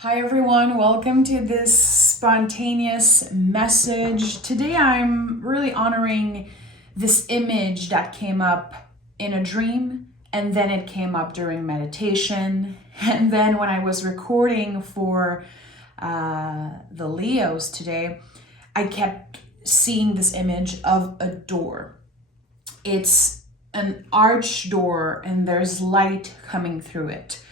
Hi everyone, welcome to this spontaneous message. Today I'm really honoring this image that came up in a dream, and then it came up during meditation, and then when I was recording for the Leos today, I kept seeing this image of a door. It's an arch door and there's light coming through it.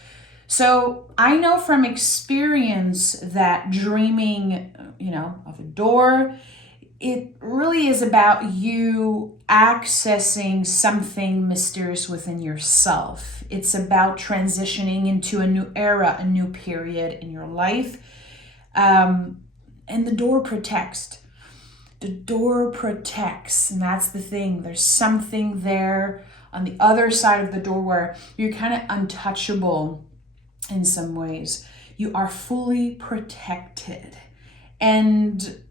So I know from experience that dreaming, of a door, it really is about you accessing something mysterious within yourself. It's about transitioning into a new era, a new period in your life. And the door protects. The door protects, and that's the thing. There's something there on the other side of the door where you're kind of untouchable. In some ways, you are fully protected. And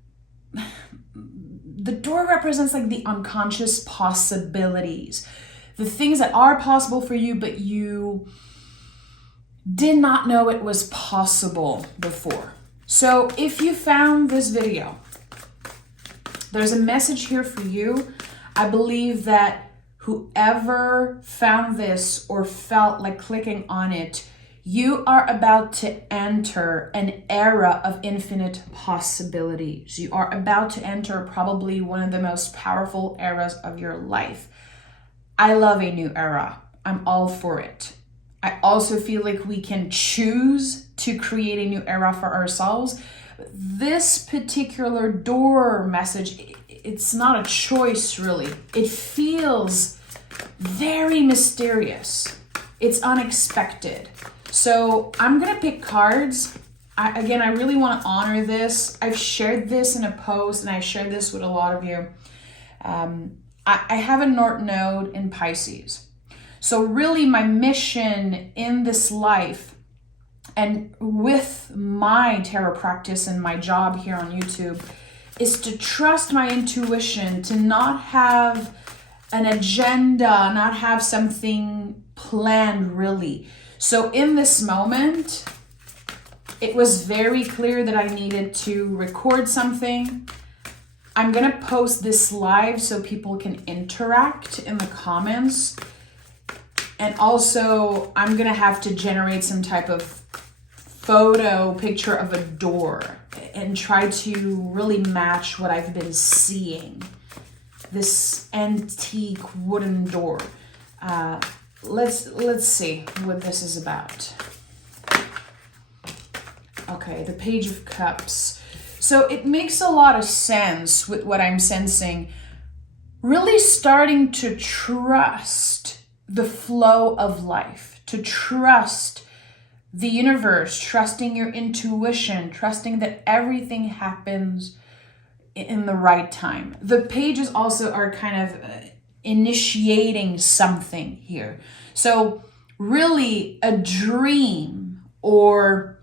the door represents like the unconscious possibilities, the things that are possible for you, but you did not know it was possible before. So if you found this video, there's a message here for you. I believe that whoever found this or felt like clicking on it, you are about to enter an era of infinite possibilities. You are about to enter probably one of the most powerful eras of your life. I love a new era. I'm all for it. I also feel like we can choose to create a new era for ourselves. This particular door message, it's not a choice really. It feels very mysterious. It's unexpected. So I'm going to pick cards. I really want to honor this. I've shared this in a post and I shared this with a lot of you. I have a North Node in Pisces. So really my mission in this life and with my tarot practice and my job here on YouTube is to trust my intuition, to not have an agenda, not have something planned really. So in this moment, it was very clear that I needed to record something. I'm going to post this live so people can interact in the comments. And also, I'm going to have to generate some type of picture of a door and try to really match what I've been seeing. This antique wooden door. Let's see what this is about. Okay, the Page of Cups. So it makes a lot of sense with what I'm sensing. Really starting to trust the flow of life, to trust the universe, trusting your intuition, trusting that everything happens in the right time. The pages also are kind of initiating something here. So really a dream or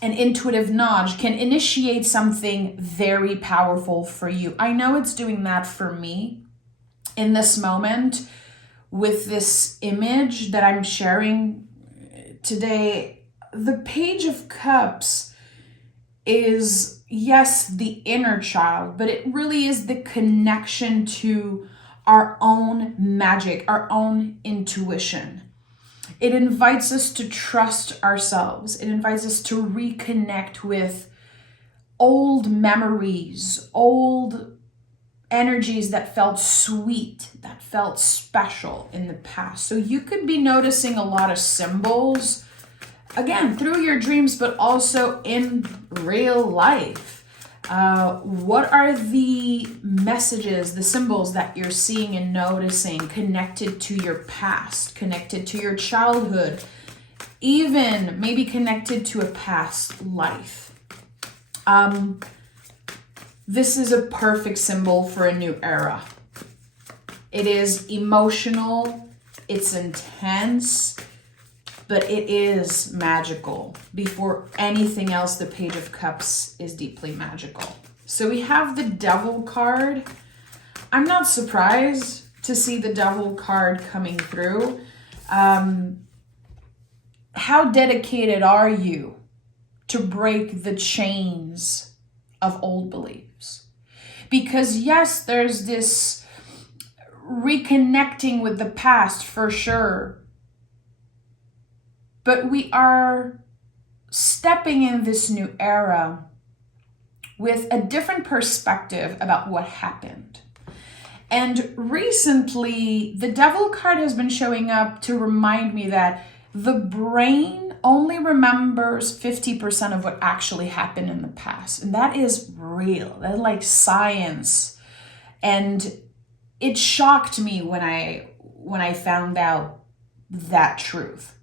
an intuitive nudge can initiate something very powerful for you. I know it's doing that for me in this moment with this image that I'm sharing today. The Page of Cups is, yes, the inner child, but it really is the connection to our own magic, our own intuition. It invites us to trust ourselves. It invites us to reconnect with old memories, old energies that felt sweet, that felt special in the past. So you could be noticing a lot of symbols, again, through your dreams, but also in real life. What are the messages, the symbols that you're seeing and noticing connected to your past, connected to your childhood, even maybe connected to a past life? This is a perfect symbol for a new era. It is emotional, it's intense, but it is magical. Before anything else, the Page of Cups is deeply magical. So we have the Devil card. I'm not surprised to see the Devil card coming through. How dedicated are you to break the chains of old beliefs. Because yes, there's this reconnecting with the past for sure, but we are stepping in this new era with a different perspective about what happened. And recently, the devil card has been showing up to remind me that the brain only remembers 50% of what actually happened in the past. And that is real. That's like science. And it shocked me when I found out that truth.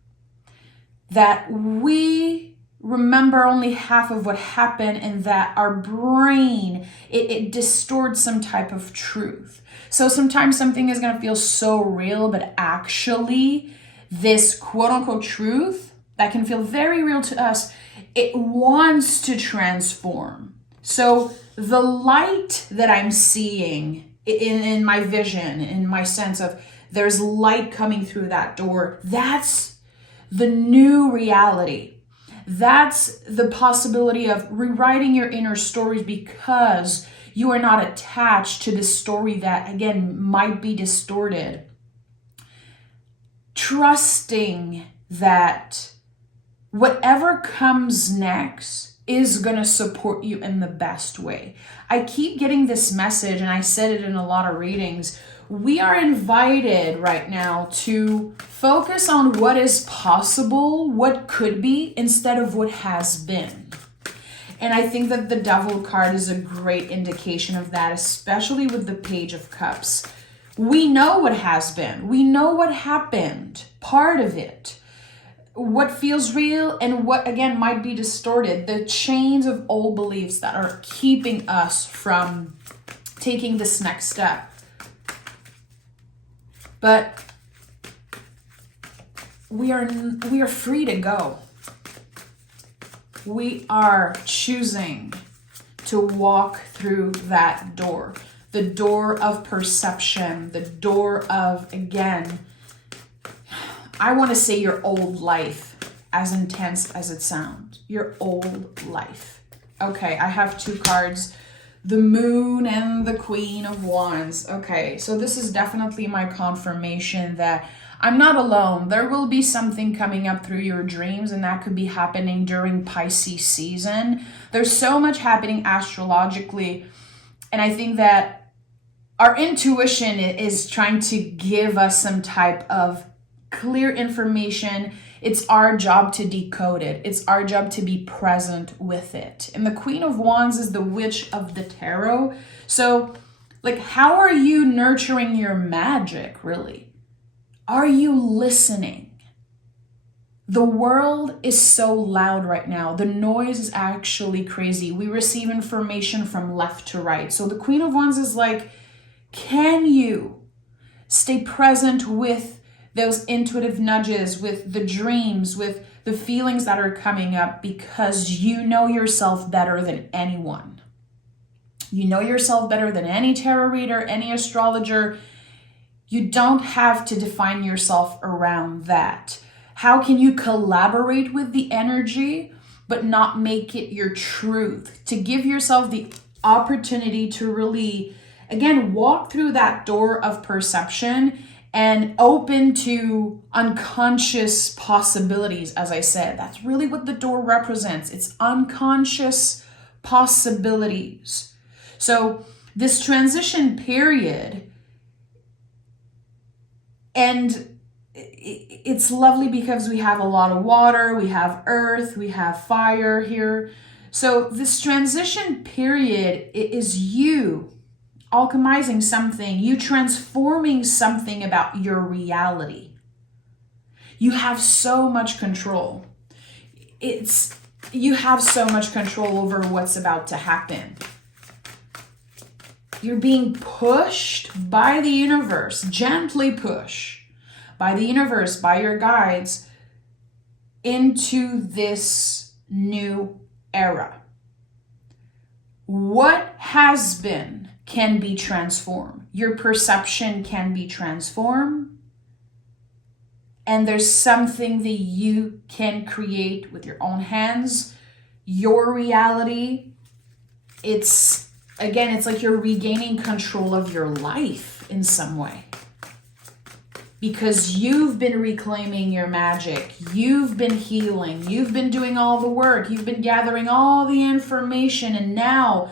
That we remember only half of what happened, and that our brain, it distorts some type of truth. So sometimes something is going to feel so real, but actually this quote unquote truth that can feel very real to us, it wants to transform. So the light that I'm seeing in my vision, in my sense of there's light coming through that door, that's the new reality. That's the possibility of rewriting your inner stories because you are not attached to this story that, again, might be distorted. Trusting that whatever comes next is going to support you in the best way. I keep getting this message, and I said it in a lot of readings. We are invited right now to focus on what is possible, what could be, instead of what has been. And I think that the Devil card is a great indication of that, especially with the Page of Cups. We know what has been. We know what happened, part of it. What feels real and what, again, might be distorted. The chains of old beliefs that are keeping us from taking this next step. But we are free to go. We are choosing to walk through that door. The door of perception, the door of, again, I want to say your old life, as intense as it sounds. Your old life. Okay, I have two cards. The Moon and the Queen of Wands. Okay, so this is definitely my confirmation that I'm not alone. There will be something coming up through your dreams, and that could be happening during Pisces season. There's so much happening astrologically, and I think that our intuition is trying to give us some type of clear information. It's our job to decode it. It's our job to be present with it. And the Queen of Wands is the witch of the tarot. So, like, how are you nurturing your magic, really? Are you listening? The world is so loud right now. The noise is actually crazy. We receive information from left to right. So the Queen of Wands is like, can you stay present with those intuitive nudges, with the dreams, with the feelings that are coming up, because you know yourself better than anyone. You know yourself better than any tarot reader, any astrologer. You don't have to define yourself around that. How can you collaborate with the energy, but not make it your truth? To give yourself the opportunity to really, again, walk through that door of perception and open to unconscious possibilities. As I said, that's really what the door represents. It's unconscious possibilities. So this transition period, and it's lovely because we have a lot of water, we have earth, we have fire here. So this transition period is you alchemizing something, you transforming something about your reality. You have so much control. You have so much control over what's about to happen. You're being pushed by the universe, gently push by the universe, by your guides, into this new era. What has been can be transformed. Your perception can be transformed. And there's something that you can create with your own hands. your reality. It's like you're regaining control of your life in some way. Because you've been reclaiming your magic. You've been healing. You've been doing all the work. You've been gathering all the information. And now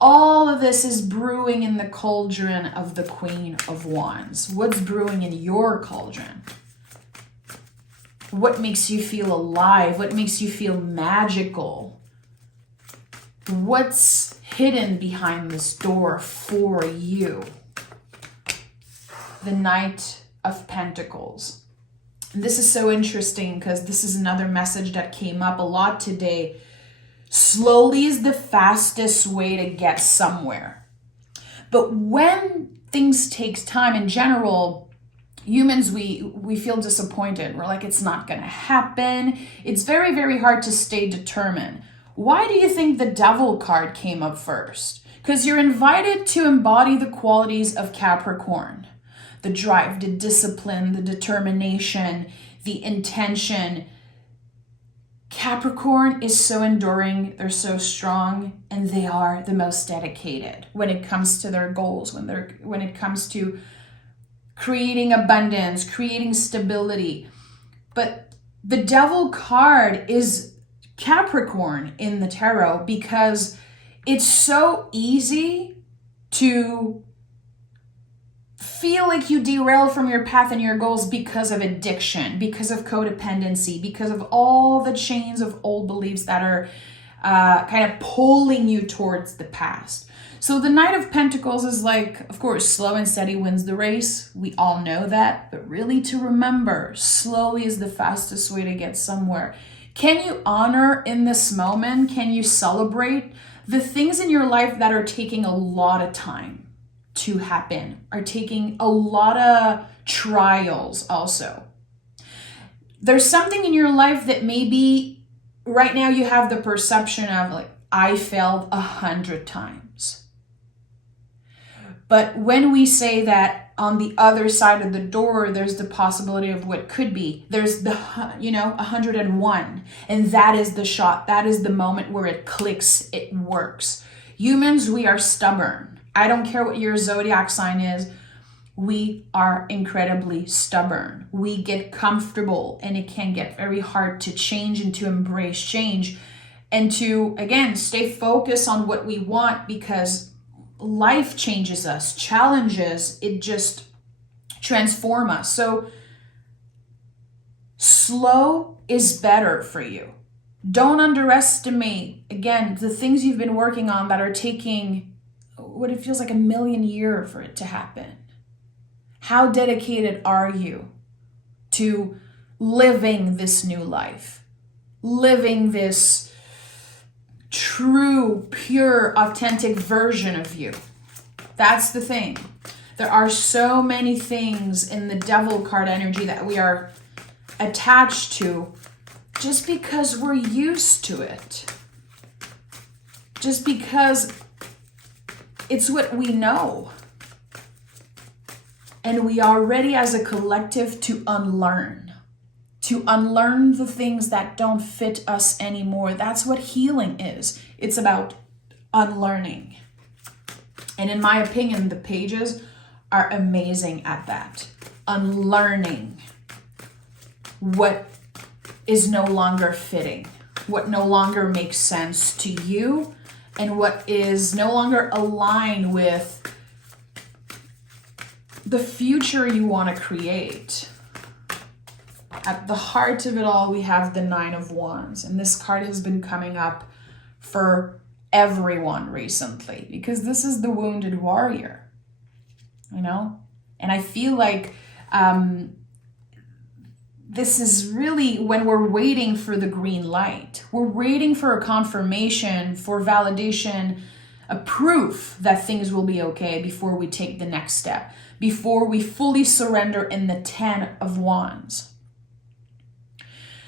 all of this is brewing in the cauldron of the Queen of Wands. What's brewing in your cauldron? What makes you feel alive? What makes you feel magical? What's hidden behind this door for you? The Knight of Pentacles. And this is so interesting because this is another message that came up a lot today. Slowly is the fastest way to get somewhere. But when things takes time in general, humans, we feel disappointed. We're like, it's not going to happen. It's very, very hard to stay determined. Why do you think the Devil card came up first? Because you're invited to embody the qualities of Capricorn. The drive, the discipline, the determination, the intention. Capricorn is so enduring, they're so strong, and they are the most dedicated when it comes to their goals, when it comes to creating abundance, creating stability. But the Devil card is Capricorn in the tarot because it's so easy to feel like you derail from your path and your goals because of addiction, because of codependency, because of all the chains of old beliefs that are kind of pulling you towards the past. So the Knight of Pentacles is like, of course, slow and steady wins the race. We all know that, but really to remember, slowly is the fastest way to get somewhere. Can you honor in this moment? Can you celebrate the things in your life that are taking a lot of time to happen, are taking a lot of trials also? There's something in your life that maybe right now you have the perception of like, I failed 100 times. But when we say that on the other side of the door, there's the possibility of what could be. There's the, 101. And that is the shot. That is the moment where it clicks, it works. Humans, we are stubborn. I don't care what your zodiac sign is. We are incredibly stubborn. We get comfortable, and it can get very hard to change and to embrace change and to, again, stay focused on what we want, because life changes us, challenges, it just transforms us. So slow is better for you. Don't underestimate, again, the things you've been working on that are taking what it feels like 1,000,000 years for it to happen. How dedicated are you to living this new life, living this true, pure, authentic version of you? That's the thing. There are so many things in the Devil card energy that we are attached to just because we're used to it. Just because it's what we know. And we are ready as a collective to unlearn the things that don't fit us anymore. That's what healing is. It's about unlearning. And in my opinion, the pages are amazing at that. Unlearning what is no longer fitting, what no longer makes sense to you, and what is no longer aligned with the future you want to create. At the heart of it all, we have the Nine of Wands. And this card has been coming up for everyone recently because this is the wounded warrior, And I feel like this is really when we're waiting for the green light. We're waiting for a confirmation, for validation, a proof that things will be okay before we take the next step, before we fully surrender in the 10 of Wands.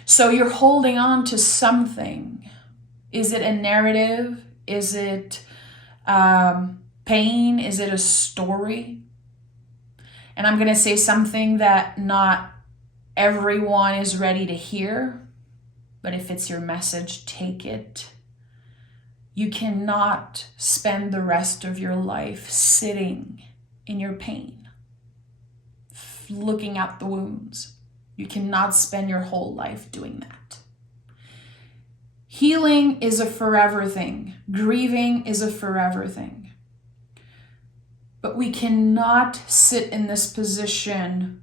So you're holding on to something. Is it a narrative? Is it pain? Is it a story? And I'm going to say something that not everyone is ready to hear, but if it's your message, take it, You cannot spend the rest of your life sitting in your pain, looking at the wounds. You cannot spend your whole life doing that. Healing is a forever thing. Grieving is a forever thing. But we cannot sit in this position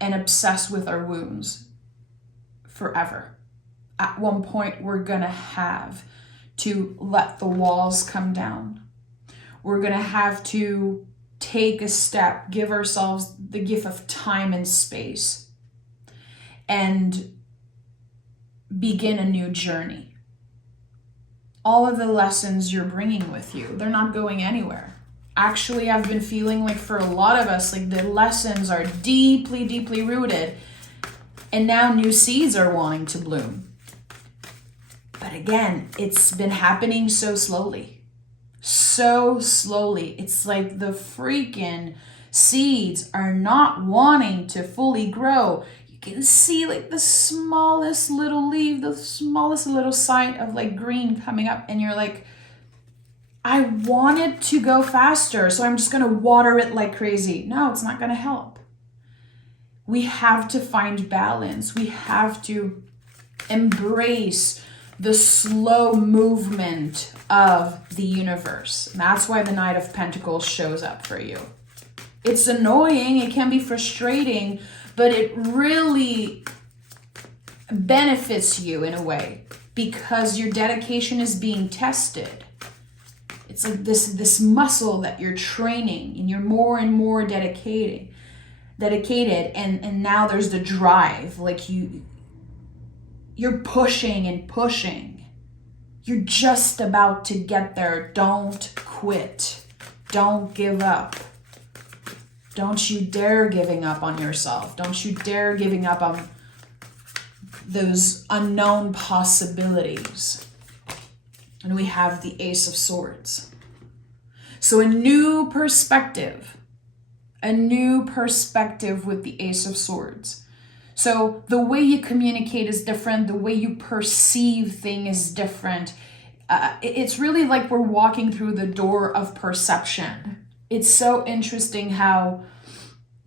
and obsess with our wounds forever. At one point, we're gonna have to let the walls come down. We're gonna have to take a step, give ourselves the gift of time and space, and begin a new journey. All of the lessons you're bringing with you, they're not going anywhere. Actually, I've been feeling like for a lot of us, like the lessons are deeply, deeply rooted, and now new seeds are wanting to bloom. But again, it's been happening so slowly. So slowly. It's like the freaking seeds are not wanting to fully grow. You can see like the smallest little leaf, the smallest little sign of like green coming up, and you're like, I want it to go faster, so I'm just gonna water it like crazy. No, it's not gonna help. We have to find balance. We have to embrace the slow movement of the universe. And that's why the Knight of Pentacles shows up for you. It's annoying, it can be frustrating, but it really benefits you in a way because your dedication is being tested. It's like this muscle that you're training, and you're more and more dedicated, and now there's the drive. Like you're pushing and pushing. You're just about to get there. Don't quit. Don't give up. Don't you dare giving up on yourself. Don't you dare giving up on those unknown possibilities. And we have the Ace of Swords. So a new perspective with the Ace of Swords. So the way you communicate is different. The way you perceive things is different. It's really like we're walking through the door of perception. It's so interesting how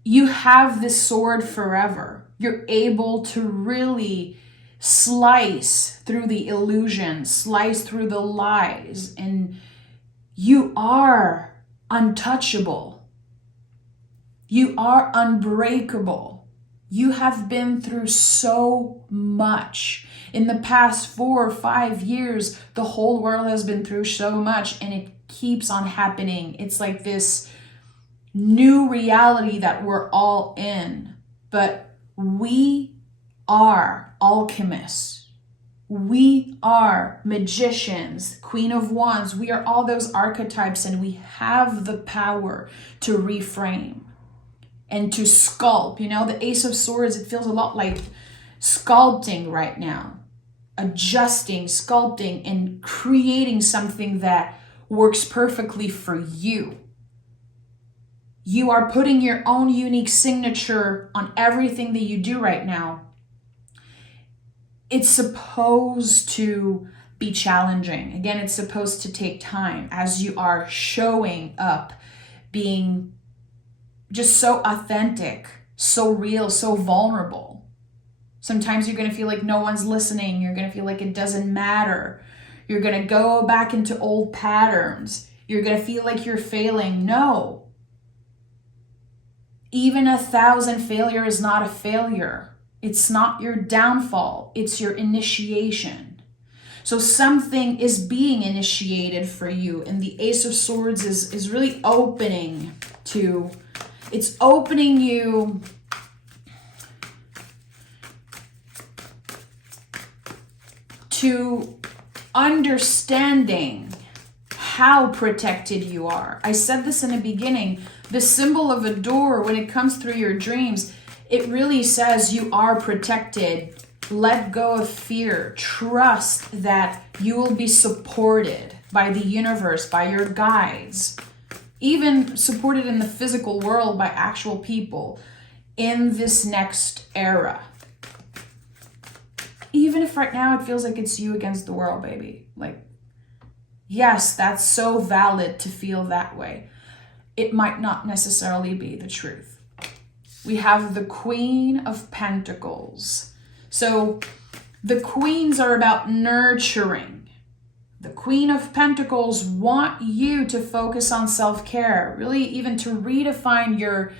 you have this sword forever. You're able to really slice through the illusion, slice through the lies, and you are untouchable. You are unbreakable. You have been through so much. In the past 4 or 5 years, the whole world has been through so much, and it keeps on happening. It's like this new reality that we're all in. But we are alchemists. We are magicians, Queen of Wands. We are all those archetypes, and we have the power to reframe and to sculpt. You know, the Ace of Swords, it feels a lot like sculpting right now. Adjusting, sculpting, and creating something that works perfectly for you. You are putting your own unique signature on everything that you do right now. It's supposed to be challenging. Again, it's supposed to take time as you are showing up, being just so authentic, so real, so vulnerable. Sometimes you're going to feel like no one's listening. You're going to feel like it doesn't matter. You're going to go back into old patterns. You're going to feel like you're failing. No. Even 1,000 failure is not a failure. It's not your downfall. It's your initiation. So something is being initiated for you. And the Ace of Swords is really opening to, it's opening you to understanding how protected you are. I said this in the beginning. The symbol of a door, when it comes through your dreams, it really says you are protected. Let go of fear. Trust that you will be supported by the universe, by your guides, even supported in the physical world by actual people in this next era. Even if right now it feels like it's you against the world, baby. Like, Yes, that's so valid to feel that way. It might not necessarily be the truth. We have the Queen of Pentacles. So the queens are about nurturing. The Queen of Pentacles want you to focus on self-care, really even to redefine your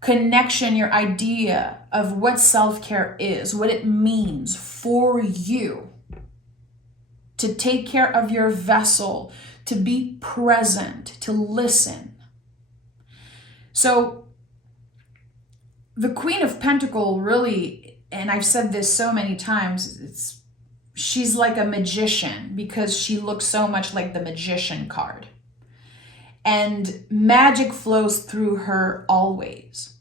connection, your idea of what self-care is, what it means for you. To take care of your vessel, to be present, to listen. So the Queen of Pentacles really, and I've said this so many times, she's like a magician because she looks so much like the Magician card. And magic flows through her always.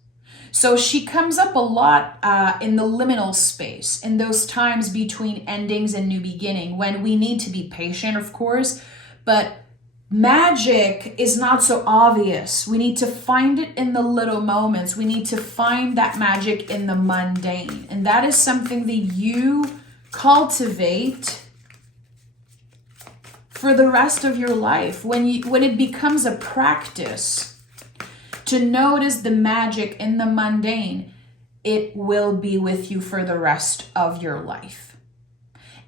So she comes up a lot in the liminal space, in those times between endings and new beginning, when we need to be patient, of course, but magic is not so obvious. We need to find it in the little moments. We need to find that magic in the mundane. And that is something that you cultivate for the rest of your life. When it becomes a practice to notice the magic in the mundane, it will be with you for the rest of your life.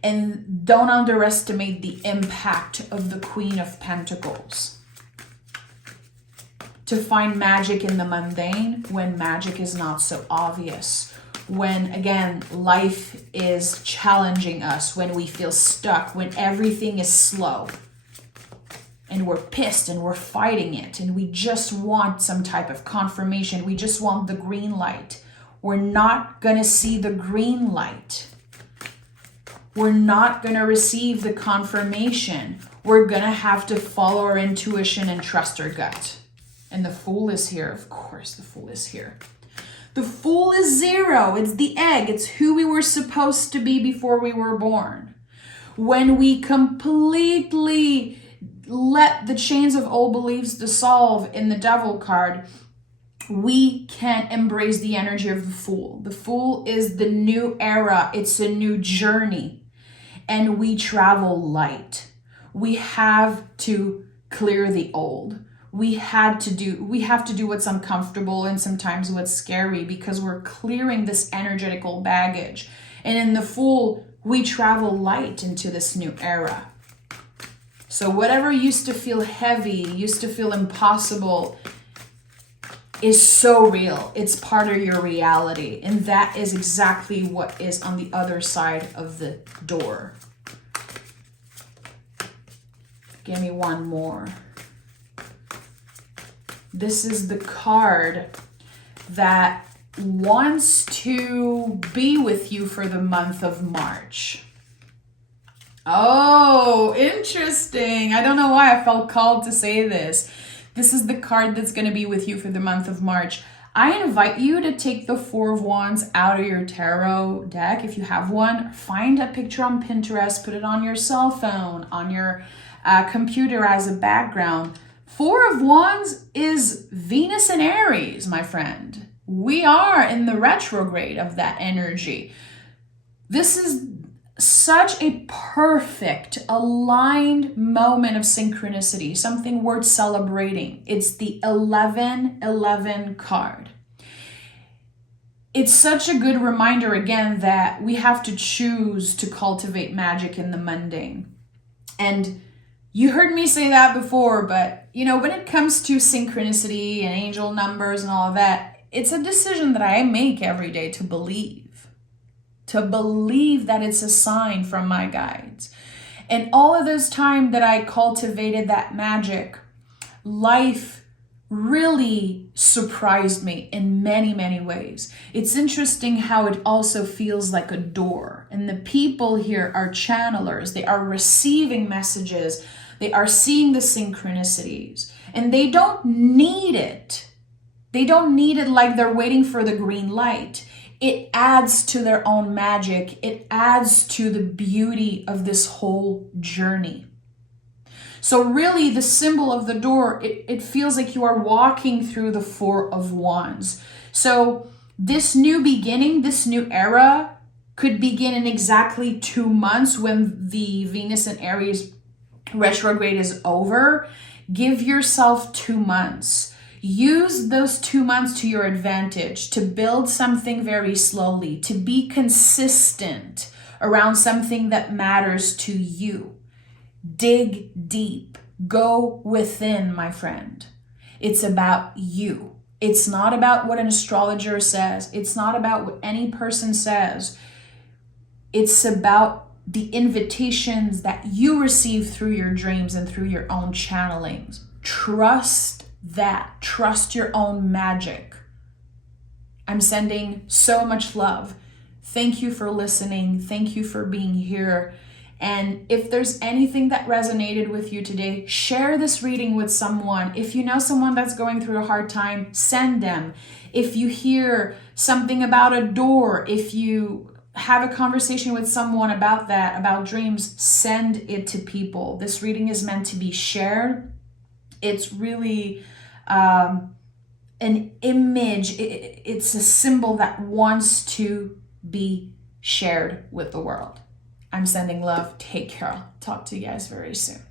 And don't underestimate the impact of the Queen of Pentacles. To find magic in the mundane when magic is not so obvious. When, again, life is challenging us, when we feel stuck, when everything is slow. And we're pissed and we're fighting it and we just want some type of confirmation. We just want the green light. We're not going to see the green light. We're not going to receive the confirmation. We're going to have to follow our intuition and trust our gut. And the Fool is here. Of course, the Fool is here. The Fool is zero. It's the egg. It's who we were supposed to be before we were born. When we completely let the chains of old beliefs dissolve in the Devil card, we can embrace the energy of the Fool. The Fool is the new era. It's a new journey. And we travel light. We have to clear the old. We have to do what's uncomfortable and sometimes what's scary because we're clearing this energetical baggage. And in the Fool, we travel light into this new era. So whatever used to feel heavy, used to feel impossible, is so real. It's part of your reality. And that is exactly what is on the other side of the door. Give me one more. This is the card that wants to be with you for the month of March. Oh, interesting. I don't know why I felt called to say this. This is the card that's going to be with you for the month of March. I invite you to take the Four of Wands out of your tarot deck if you have one. Find a picture on Pinterest, put it on your cell phone, on your computer as a background. Four of Wands is Venus and Aries, my friend. We are in the retrograde of that energy. This is such a perfect, aligned moment of synchronicity, something worth celebrating. It's the 1111 card. It's such a good reminder, again, that we have to choose to cultivate magic in the mundane. And you heard me say that before, but when it comes to synchronicity and angel numbers and all of that, it's a decision that I make every day to believe that it's a sign from my guides. And all of this time that I cultivated that magic, life really surprised me in many, many ways. It's interesting how it also feels like a door. And the people here are channelers. They are receiving messages. They are seeing the synchronicities. And they don't need it. They don't need it like they're waiting for the green light. It adds to their own magic. It adds to the beauty of this whole journey. So really, the symbol of the door, it feels like you are walking through the Four of Wands. So this new beginning, this new era could begin in exactly 2 months when the Venus and Aries retrograde is over, give yourself 2 months. Use those 2 months to your advantage to build something very slowly, to be consistent around something that matters to you. Dig deep. Go within, my friend. It's about you. It's not about what an astrologer says. It's not about what any person says. It's about the invitations that you receive through your dreams and through your own channelings. Trust that. Trust your own magic. I'm sending so much love. Thank you for listening. Thank you for being here. And if there's anything that resonated with you today, share this reading with someone. If you know someone that's going through a hard time, send them. If you hear something about a door, if you have a conversation with someone about that, about dreams, send it to people. This reading is meant to be shared. It's really an image. It's a symbol that wants to be shared with the world. I'm sending love. Take care. Talk to you guys very soon.